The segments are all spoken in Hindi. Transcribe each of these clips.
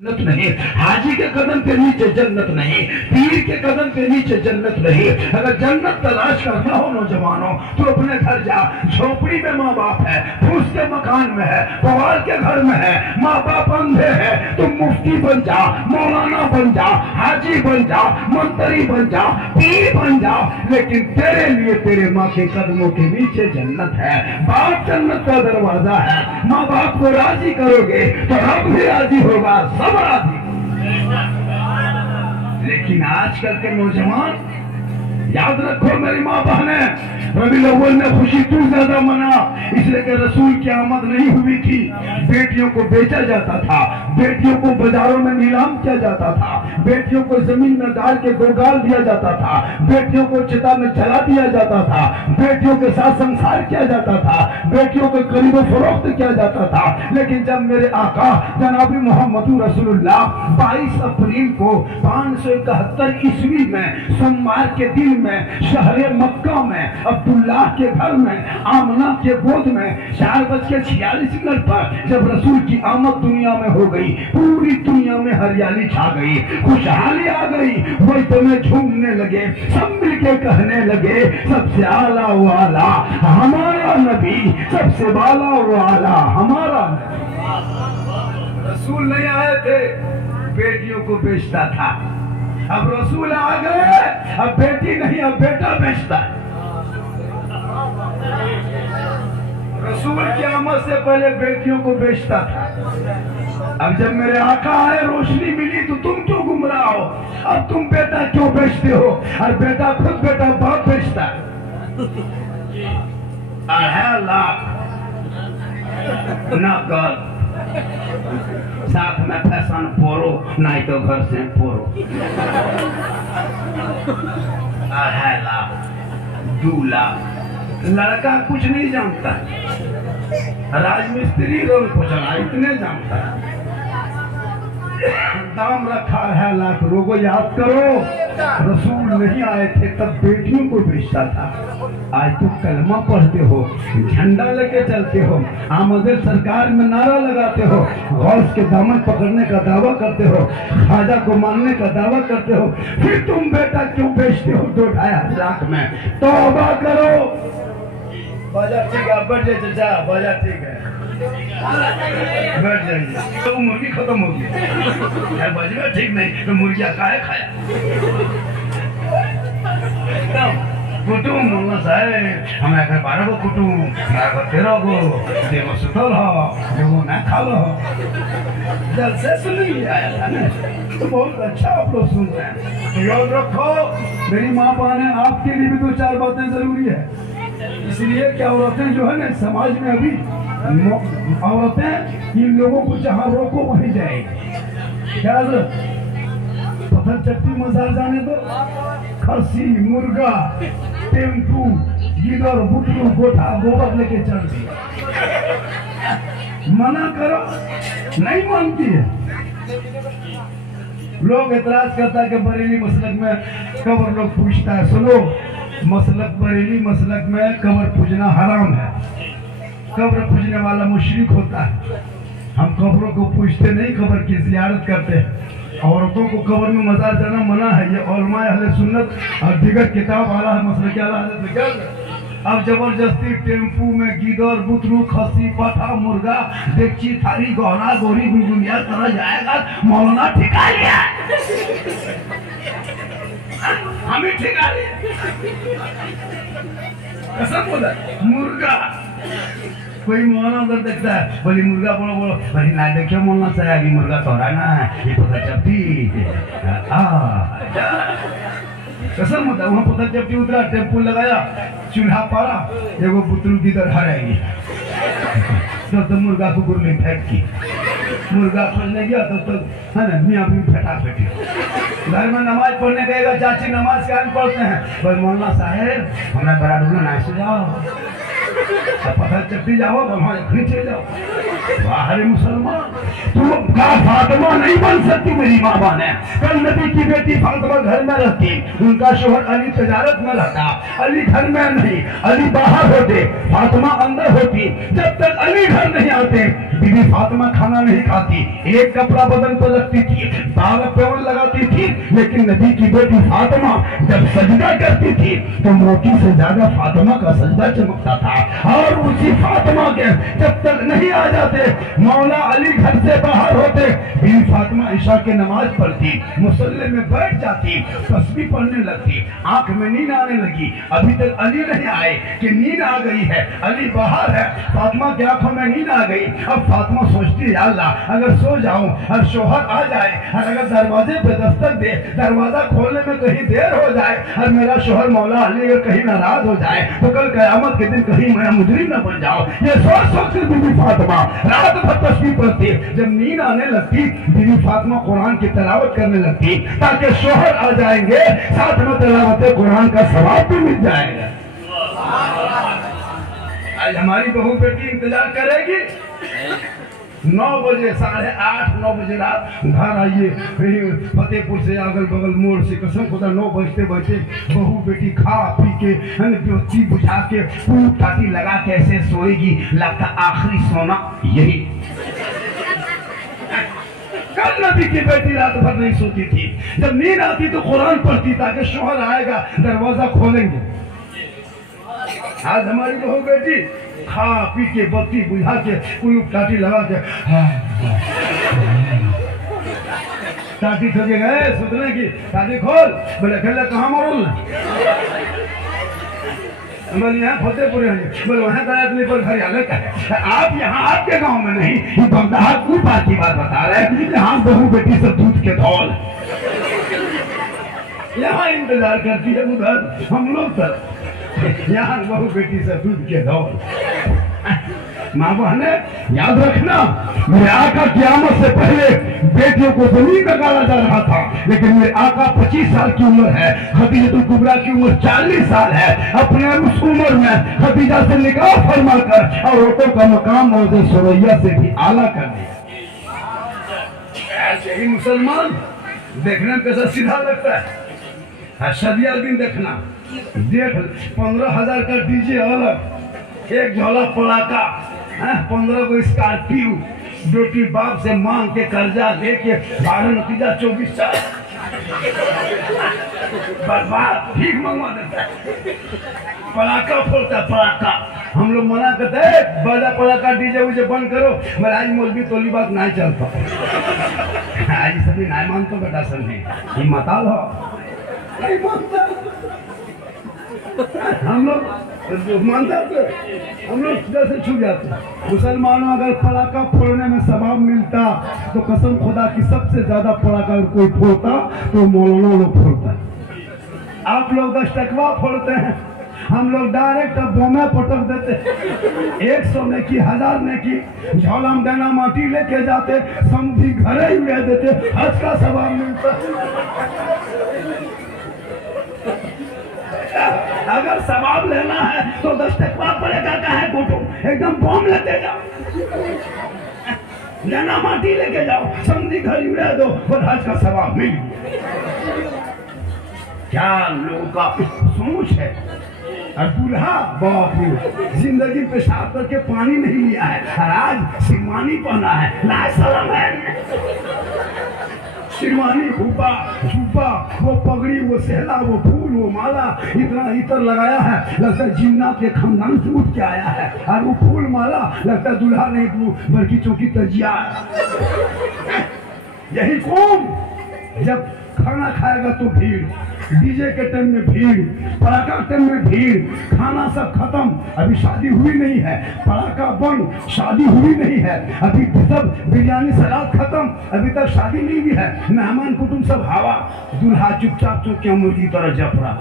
जन्नत नहीं, हाजी के कदम के नीचे जन्नत नहीं, पीर के कदम के नीचे जन्नत नहीं। अगर जन्नत तलाश करना हो नौजवानों तो अपने घर जा। झोपड़ी में माँ बाप है, फूस के मकान में है, पवार के घर में है, माँ बाप अंधे है, तुम मुफ्ती बन जा, मौलाना बन जा, हाजी बन जा, मंत्री बन जा, पीर बन जा, लेकिन तेरे लिए तेरे माँ के कदमों के नीचे जन्नत है। बाप जन्नत का दरवाजा है। माँ बाप को राजी करोगे तो रब भी राजी होगा, सब राजी। लेकिन आजकल के नौजवान, याद रखो मेरी माँ बहने, रबीउल अव्वल में खुशी तू ज्यादा मना, इसलिए कि रसूल की आमद नहीं हुई थी। बेटियों को बेचा जाता था, बेटियों को बाजारों में नीलाम किया जाता था, बेटियों को जमीन में गाड़ के गोगाल दिया जाता था, बेटियों को चिता में जला दिया जाता था, बेटियों के साथ संसार किया जाता था, बेटियों को खरीदो फरोख्त किया जाता था। लेकिन जब मेरे आका जनाबी मोहम्मद रसूलुल्लाह 22 अप्रैल को 571 ईस्वी में सोमवार के दिन में शहर मक्का में अब्दुल्लाह के घर में आमना के गोद में 4:46 पर जब रसूल की आमद दुनिया में हो गई, पूरी दुनिया में हरियाली छा गई, खुशहाली आ गई, वही तुम्हें झूमने लगे, सब मिलके कहने लगे सबसे आला वाला हमारा नबी, सबसे बाला वाला हमारा नबी। रसूल नहीं आए थे, बेटियों को बेचता था। अब रसूल आ गए, अब बेटी नहीं, अब बेटा बेचता है। रसूल की आमद से पहले बेटियों को बेचता था। अब जब मेरे आका आए, रोशनी मिली, तो तुम क्यों गुमराह हो? अब तुम बेटा क्यों बेचते हो? और बेटा खुद बेटा बाप बेचता है। 2.5 लाख नकद, साथ में फैशन पोरो, नहीं तो घर से पोरो। 2.5 लाख, 2 लाख। लड़का कुछ नहीं जानता, राजमिस्त्री रोल पोछना इतने जानता है। दाम रखा 2.5 लाख। लोगों याद करो, रसूल नहीं आए थे तब बेटियों को बेचता था। आज तुम कलमा पढ़ते हो, झंडा लेके चलते हो, आमद सरकार में नारा लगाते हो, गौस के दामन पकड़ने का दावा करते हो, खाजा को मानने का दावा करते हो, फिर तुम बेटा क्यों बेचते हो 2.5 लाख में? तौबा करो। बाजार ठीक है, बढ़ जाए चाचा, बाजार ठीक है, बैठ जाइए। तो मुर्गी खत्म होगी, बजगा ठीक नहीं तो मुर्गिया काहे खाया। कुटुम मोला साहेब, हमारे घर 12 गो कुटुम, हमारे घर 13 गो, देखो सुतल हो, देखो ना खालो। जल से सुनी आया था ना, तो बहुत अच्छा आप लोग सुन रहे हैं। तो याद रखो मेरी माँ बहने, आपके लिए भी 2-4 बातें जरूरी है। इसलिए कि औरतें जो है ना समाज में, अभी औरतें इन लोगों को जहाँ रोको वहीं जाएगी। क्या पत्थर चट्टी मसाल जाने दो, खस्सी, मुर्गा, टेम्पू, गिदर, बुटरू, गोठा, गोबर लेके चल दी। मना करो, नहीं मानती है। लोग एतराज करता है कि बरेली मसलक में कब्र लोग पूछता है। सुनो, मसलक बरेली मसलक में कब्र पूजना हराम है। कब्र पूजने वाला मुशरिक होता है। हम कब्रों को पूछते नहीं, कब्र की जियारत करते हैं। औरतों को कब्र में मजार जाना मना है, ये उलमा अहले सुन्नत और दिगर किताब वाला है, मसले के आला हज़रत लिखा। अब जबरदस्ती टेम्पू में गिदर, बुतरू, खस्सी, पाठा, मुर्गा, डेगची, थाली, गहना, गोरी, गुनगुनिया तरह जाएगा। मौलाना ठिका लिया, हमें ठिका लिया। ऐसा बोला मुर्गा, कोई मौलाना उधर देखता है, बोली मुर्गा बोलो बोलो, बोली ना देखियो मौलाना साहब, ये मुर्गा तोड़ा ना, ये पता चपटी। कसम होता है, वहाँ पता चपटी उतरा, टेम्पू लगाया, चूल्हा पारा, एगो बुतरू की तरह हराएगी। तो मुर्गा को गुरली फेंक की, मुर्गा खोजने गया तो है ना मियाँ भी फेटा फेटी। घर में नमाज पढ़ने गएगा, चाची नमाज क्या पढ़ते हैं, बोल मौलाना साहेब हमारा बड़ा डूबना ना सो जाओ, पत्थर चपटी जाओ, खींचे जाओ। बाहरी मुसलमान, तुम का फातिमा नहीं बन सकती मेरी माँ बहन है। कल नबी की बेटी फातिमा घर में रहती, उनका शोहर अली तजारत में रहता, अली घर में नहीं, अली बाहर होते, फातिमा अंदर होती। जब तक अली घर नहीं आते बीबी फातिमा खाना नहीं खाती, एक कपड़ा बदन पर रखती थी, 12 पेवन लगाती थी, लेकिन नबी की बेटी फातिमा जब सजदा करती थी तो मोती से ज्यादा फातिमा का सजदा चमकता था। और उसी फातिमा के जब तक नहीं आ जाते मौला अली घर से बाहर होते, बीबी फातिमा ईशा की नमाज पढ़ती, मुसल्ले में बैठ जाती, तस्बीह पढ़ने लगती, आंख में नींद आने लगी। अभी तक अली नहीं आए कि नींद आ गई है, अली बाहर है, फातिमा की आंखों में नींद आ गई। अब फातिमा सोचती है अल्लाह अगर सो जाऊं और शोहर आ जाए और अगर दरवाजे पे दस्तक दे, दरवाजा खोलने में कहीं देर हो जाए और मेरा शोहर मौला अली अगर कहीं नाराज हो जाए तो कल कयामत के दिन कहीं मैं मुजरिम न बन जाऊं। ये सोच सोच कर बीबी फातिमा रात भर तस्बीह पढ़ती। जब नींद आने लगती बीबी फातिमा कुरान की तिलावत करने लगती ताकि शोहर आ जाएंगे, साथ में तिलावत कुरान का सवाब भी मिल जाएगा। आज हमारी बहू बेटी इंतजार करेगी 9 बजे, 8:30 9 बजे रात घर आइए फतेहपुर से अगल बगल मोड़ से, कसम खुदा 9 बजते बजते बहू बेटी खा पी के ज्योति बुझा के पूरी टाटी लगा के ऐसे सोएगी, लगता आखिरी सोना यही। कल नबी की बेटी रात भर नहीं सोती थी, जब नींद आती तो कुरान पढ़ती ताकि शोहर आएगा दरवाजा खोलेंगे। आज हमारी बहू बेटी खा पी के बत्ती बुझा के पूरी टाटी लगा के टाटी ठोके गए सुतने की, टाटी खोल, बोले खेल कहाँ मरल, बोले यहाँ फतेहपुर, बोले वहाँ गायत्री पर हरियाणा का है। आप यहाँ आपके गांव में नहीं, ये बंदा कोई बात की बात बता रहे हैं, यहाँ बहू बेटी सब दूध के धौल यहाँ इंतजार करती है, उधर हम लोग सर यहाँ बहू बेटी से दूध के दौर। माँ बहने याद रखना, मेरे आका क़यामत से पहले बेटियों को जमीन में गाड़ा जा रहा था, लेकिन मेरे आका 25 साल की उम्र है, खदीजतुल कुबरा की उम्र 40 साल है। अपने उस उम्र में खदीजा से निकाह फरमा कर और औरतों का मकाम मौज़े सुरैया से भी आला कर दिया। ऐसे ही मुसलमान देखने में कैसा सीधा लगता है। सदिया दिन देखना, देख 15,000 का डीजे अलग, एक झोला पड़ाका, 15 को स्कॉर्पियो, बेटी बाप से मांग के कर्जा दे के 12 नतीजा 24 साल बर्बाद, भीख मंगवा देता है, पड़ाका फोड़ता पड़ाका। हम लोग मना करते हैं बाजा पड़ाका डीजे उजे बंद करो, मैं आज मौलवी तोली बात नहीं चलता, आज सभी नहीं मानते बेटा, समझे ही मताल हो नहीं मानता, हम लोग मानता तो हम लोग जैसे छू जाते। मुसलमानों अगर पड़ाका फोड़ने में सवाब मिलता तो कसम खुदा की सबसे ज्यादा पड़ाका अगर कोई फोड़ता तो मौलाना लोग फोड़ता है। आप लोग 10 टकवा फोड़ते हैं, हम लोग डायरेक्ट बॉम्बे पटक देते, 100 ने की 1000 ने की, झोला में देना माटी लेके जाते, समझी घरे ही ले देते, हज का सवाब मिलता। अगर सवाब लेना है तो 10 टकवा पड़ेगा, कहे कुटुम एकदम बॉम्ब लेते जाओ, जाना माटी लेके जाओ, समझी घर उड़ा दो, और हज का सवाब मिल। क्या लोगों का सोच है। और दूल्हा बाप रे जिंदगी पेशाब करके पानी नहीं लिया है, और आज सिरमानी पहना है, लाज शर्म है, शिरवानी भूपा झूपा, वो पगड़ी, वो सहला, वो फूल, वो माला, इतना इतर लगाया है, लगता है जिन्ना के खानदान से उठ के आया है, और वो फूल माला लगता है दूल्हा नहीं बल्कि चौकी तजिया। यही कौन जब खाना खाएगा तो भीड़, डीजे के टाइम में भीड़, पड़ाका टाइम में भीड़, खाना सब खत्म, अभी शादी हुई नहीं है, पड़ाका बंद, शादी हुई नहीं है, अभी सब बिरयानी सलाद खत्म, अभी तक शादी नहीं भी है, मेहमान कुटुंब सब हवा, दूल्हा चुपचाप चौकिया मुर्गी तरह जप रहा,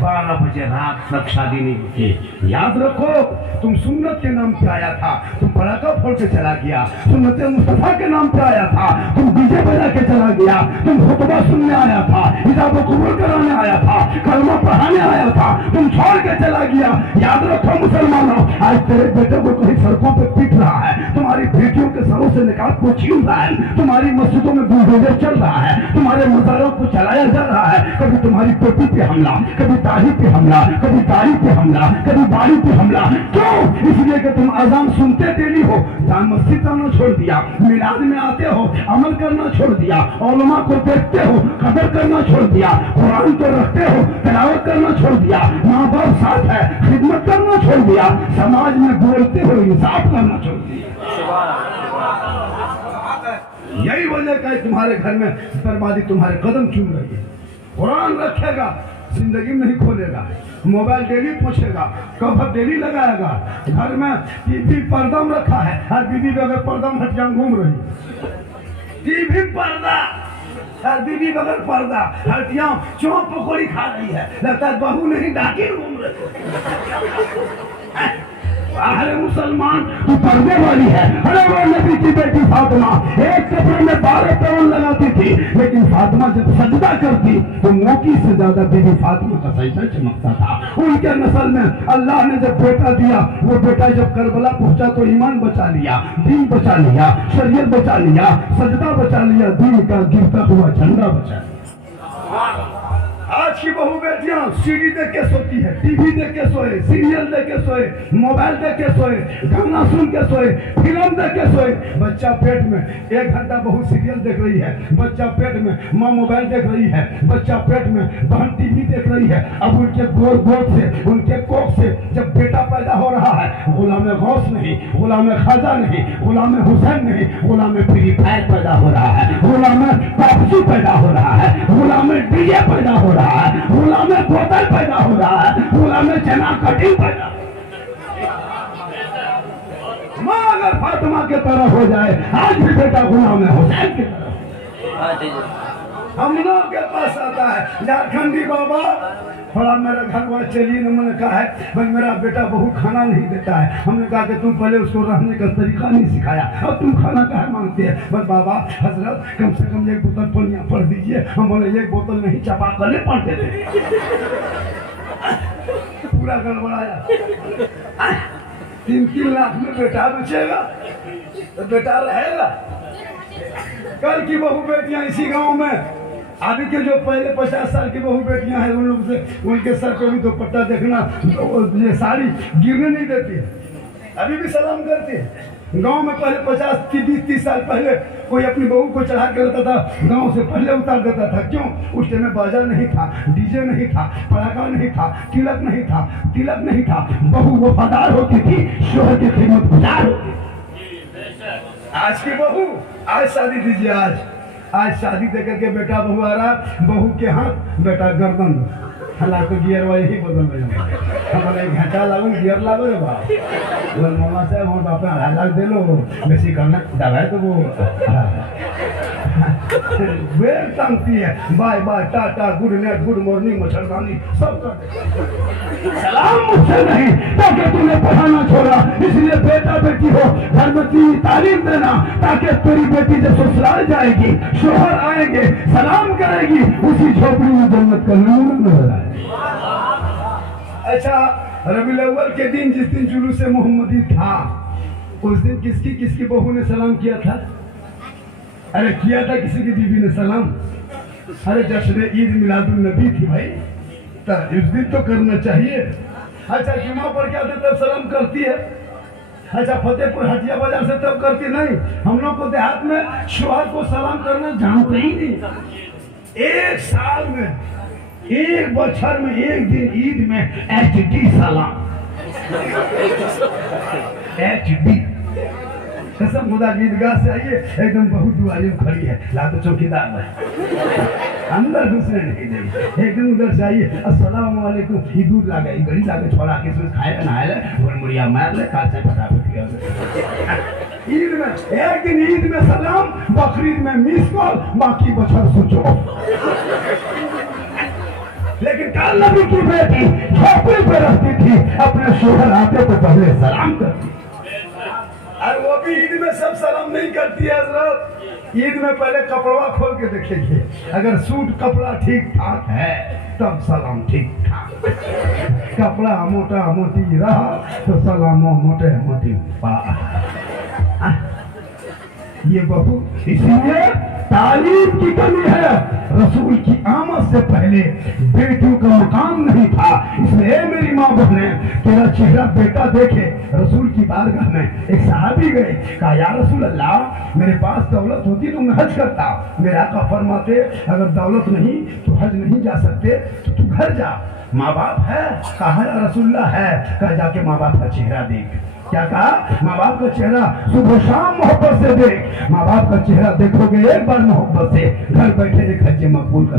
12 बजे रात तक शादी नहीं होती। याद रखो, तुम सुन्नत के नाम पे आया था, तुम पड़ाका फोड़ के चला गया, सुन्नत मुस्तफा के नाम पे आया था, तुम डीजे बजा के चला गया, दिया। तुम खुतबा सुनने आया था, हिजाब कबूल कराने आया था, कलमा पढ़ाने आया था, तुम छोड़ के चला गया। याद रखो मुसलमानों, आज तेरे बेटे को कहीं सड़कों पे पीट रहा है, तुम्हारी बेटियों के सरों से निकाल को छीन रहा है, तुम्हारी मस्जिदों में बुलडोजर चल रहा है, तुम्हारे मज़ारों को चलाया जा रहा है। कभी तुम्हारी बेटी पे हमला, कभी दाढ़ी पे हमला, कभी दाढ़ी पे हमला, कभी बाड़ी पे हमला। क्यों? इसलिए कि तुम अज़ान सुनते डेली हो, मस्जिद आना छोड़ दिया, मिलाद में आते हो, अमल करना छोड़ दिया, उलमा को देखते हो, कदर करना छोड़ दिया, कुरान को रखते हो, तिलावत करना छोड़ दिया, माँ बाप साथ है, खिदमत करना छोड़ दिया, समाज में बोलते हो, इंसाफ करना छोड़ दिया। यही वजह का तुम्हारे घर में बर्बादी तुम्हारे कदम चूम रही है। कुरान रखेगा, जिंदगी में नहीं खोलेगा, मोबाइल डेली पूछेगा, कवर डेली लगाएगा, घर में टीवी पर्दा में रखा है, हर बीबी बगैर पर्दा में हटिया घूम रही, टीवी पर्दा, हर बीबी बगैर पर्दा, हटिया चौक पकौड़ी खा रही है, लगता है बहू नहीं डाकिन घूम रही। अरे मुसलमान, तू पर्दे वाली है। अरे वो नबी की बेटी फातिमा एक कपड़े में 12 तवन लगाती थी, लेकिन फातिमा जब सजदा करती तो मोती से ज्यादा बीबी फातिमा का सजदा चमकता था। उनके नस्ल में अल्लाह ने जब बेटा दिया, वो बेटा जब करबला पहुंचा तो ईमान बचा लिया, दीन बचा लिया, शरीयत बचा लिया, सजदा बचा लिया, दीन का गिरता हुआ झंडा बचा लिया। आज की बहू बेटियां सीडी देख के सोती है, टीवी देख के सोए, सीरियल देख के सोए, मोबाइल देख के सोए, गाना सुन के सोए, फिल्म देख के सोए। बच्चा पेट में 1 घंटा बहू सीरियल देख रही है, बच्चा पेट में माँ मोबाइल देख रही है, बच्चा पेट में बहन टीवी देख रही है। अब उनके गोद से, उनके कोख से जब बेटा पैदा हो रहा है, गुलाम गौस नहीं, गुलाम खाजा नहीं, गुलाम हुसैन नहीं, गुलाम फ्री फायर पैदा हो रहा है, गुलाम पॉप्सी पैदा हो रहा है, गुलाम डीजे पैदा हो रहा है, गुलाम बोतल पैदा हो रहा है, गुलाम चना कटिंग पैदा। माँ अगर फातिमा के तरह हो जाए, आज भी बेटा गुलाम हुसैन की तरह। हम लोग के पास आता है झारखंडी बाबा, थोड़ा मेरा घर वाला चलिए ना, मैंने कहा है भाई मेरा बेटा बहू खाना नहीं देता है। हमने कहा कि तुम पहले उसको रहने का तरीका नहीं सिखाया, अब तुम खाना कहाँ मांगते हैं। बस बाबा हजरत कम से कम 1 बोतल पनिया पढ़ दीजिए। हम बोले 1 बोतल नहीं, चपा कले पढ़ते थे। पूरा गड़बड़ाया। 3-3 लाख में बेटा बचेगा तो बेटा रहेगा। कल की बहू बेटियां इसी गांव में, अभी के जो पहले 50 साल की बहू बेटियां हैं, उन लोग से उनके सर पे भी दुपट्टा देखना, ये साड़ी गिरने नहीं देती है, अभी भी सलाम करती है। गांव में पहले 50-20-30 साल पहले कोई अपनी बहू को चढ़ा के रहता था, गांव से पहले उतार देता था। क्यों? उस टाइम में बाजा नहीं था, डीजे नहीं था, पटाखा नहीं था, तिलक नहीं था, तिलक नहीं था। बहू वफादार होती थी, शोहर की खिदमत गुजार होती थी। आज की बहू, आज शादी दीजिए, आज शादी देकर के बेटा बहू आ रहा, बहू के हाथ बेटा गर्दन, हालांकि गियर वाले ही बदल रहे हैं। हमारे घंटा लागू गियर लागू रे बाप, बोल मामा साहब हम बाप 2.5 लाख दे लो, बेसी करना दवाई तो वो वेल टांगती है। Bye bye, tata, good night, good morning, मच्छरदानी सब कर। सलाम मुझसे नहीं, ताकि तूने पढ़ाना छोड़ा, इसलिए बेटा बेटी हो घर में तेरी तालीम देना, ताकि तेरी बेटी जब ससुराल जाएगी, शोहर आएंगे, सलाम करेगी, उसी झोपड़ी में जन्नत का नूर नजर आए। अच्छा, रबीउल अव्वल के दिन, जिस दिन जुलूस मोहम्मदी था, उस दिन किसकी किसकी बहू ने सलाम किया था? अरे किया था किसी की बीवी ने सलाम। अरे जश्न ईद मिलादुल नबी थी भाई, तो उस दिन तो करना चाहिए। अच्छा, जुमा पर क्या तब सलाम करती है? अच्छा, फतेहपुर हटिया बाजार से तब करती नहीं। हम लोग को देहात में शोहर को सलाम करना जानते ही नहीं। 1 साल में, 1 बछर में, 1 दिन ईद में HD सलाम, HD कसम खुदा। ईदगाह से आइए, एकदम बहुत दुआरी खड़ी है, लातो चौकीदार है, अंदर घुसने नहीं देगी। एकदम उधर से आइए, अस्सलाम वालेकुम, ये दूध लागे, गड़ी लागे, छोड़ा के इसमें खाए नहाए ले, मुड़िया मार ले, काट से फटाफट किया। ईद में, एक दिन ईद में सलाम, बकरीद में मिस कॉल, बाकी बछर सोचो। लेकिन काल नबी की बेटी झोपड़ी पे रहती थी, अपने शोहर आते तो पहले सलाम करती, और वो भी ईद में सब सलाम नहीं करती है हजरत। ईद में पहले कपड़ा खोल के देखेंगे, अगर सूट कपड़ा ठीक ठाक है तब सलाम ठीक ठाक, कपड़ा मोटा मोटी रहा तो सलाम मोटे मोटी पा। ये बहुत इसलिए तालीम की कमी है। रसूल की आमद से पहले बेटियों का मकाम नहीं था, इसलिए मेरी माँ बहने तेरा चेहरा बेटा देखे। रसूल की बारगाह में एक सहाबी गए, कहा या रसूल अल्लाह मेरे पास दौलत होती तो मैं हज करता। मेरे आका फरमाते अगर दौलत नहीं तो हज नहीं जा सकते तो तू घर जा। माँ बाप है? कहा या रसूलल्लाह है। कहा जाके माँ बाप का चेहरा देख। क्या कहा? माँ बाप का चेहरा सुबह शाम मोहब्बत से देख। माँ बाप का चेहरा देखोगे एक बार मोहब्बत से, घर बैठे एक हज मकबूल कर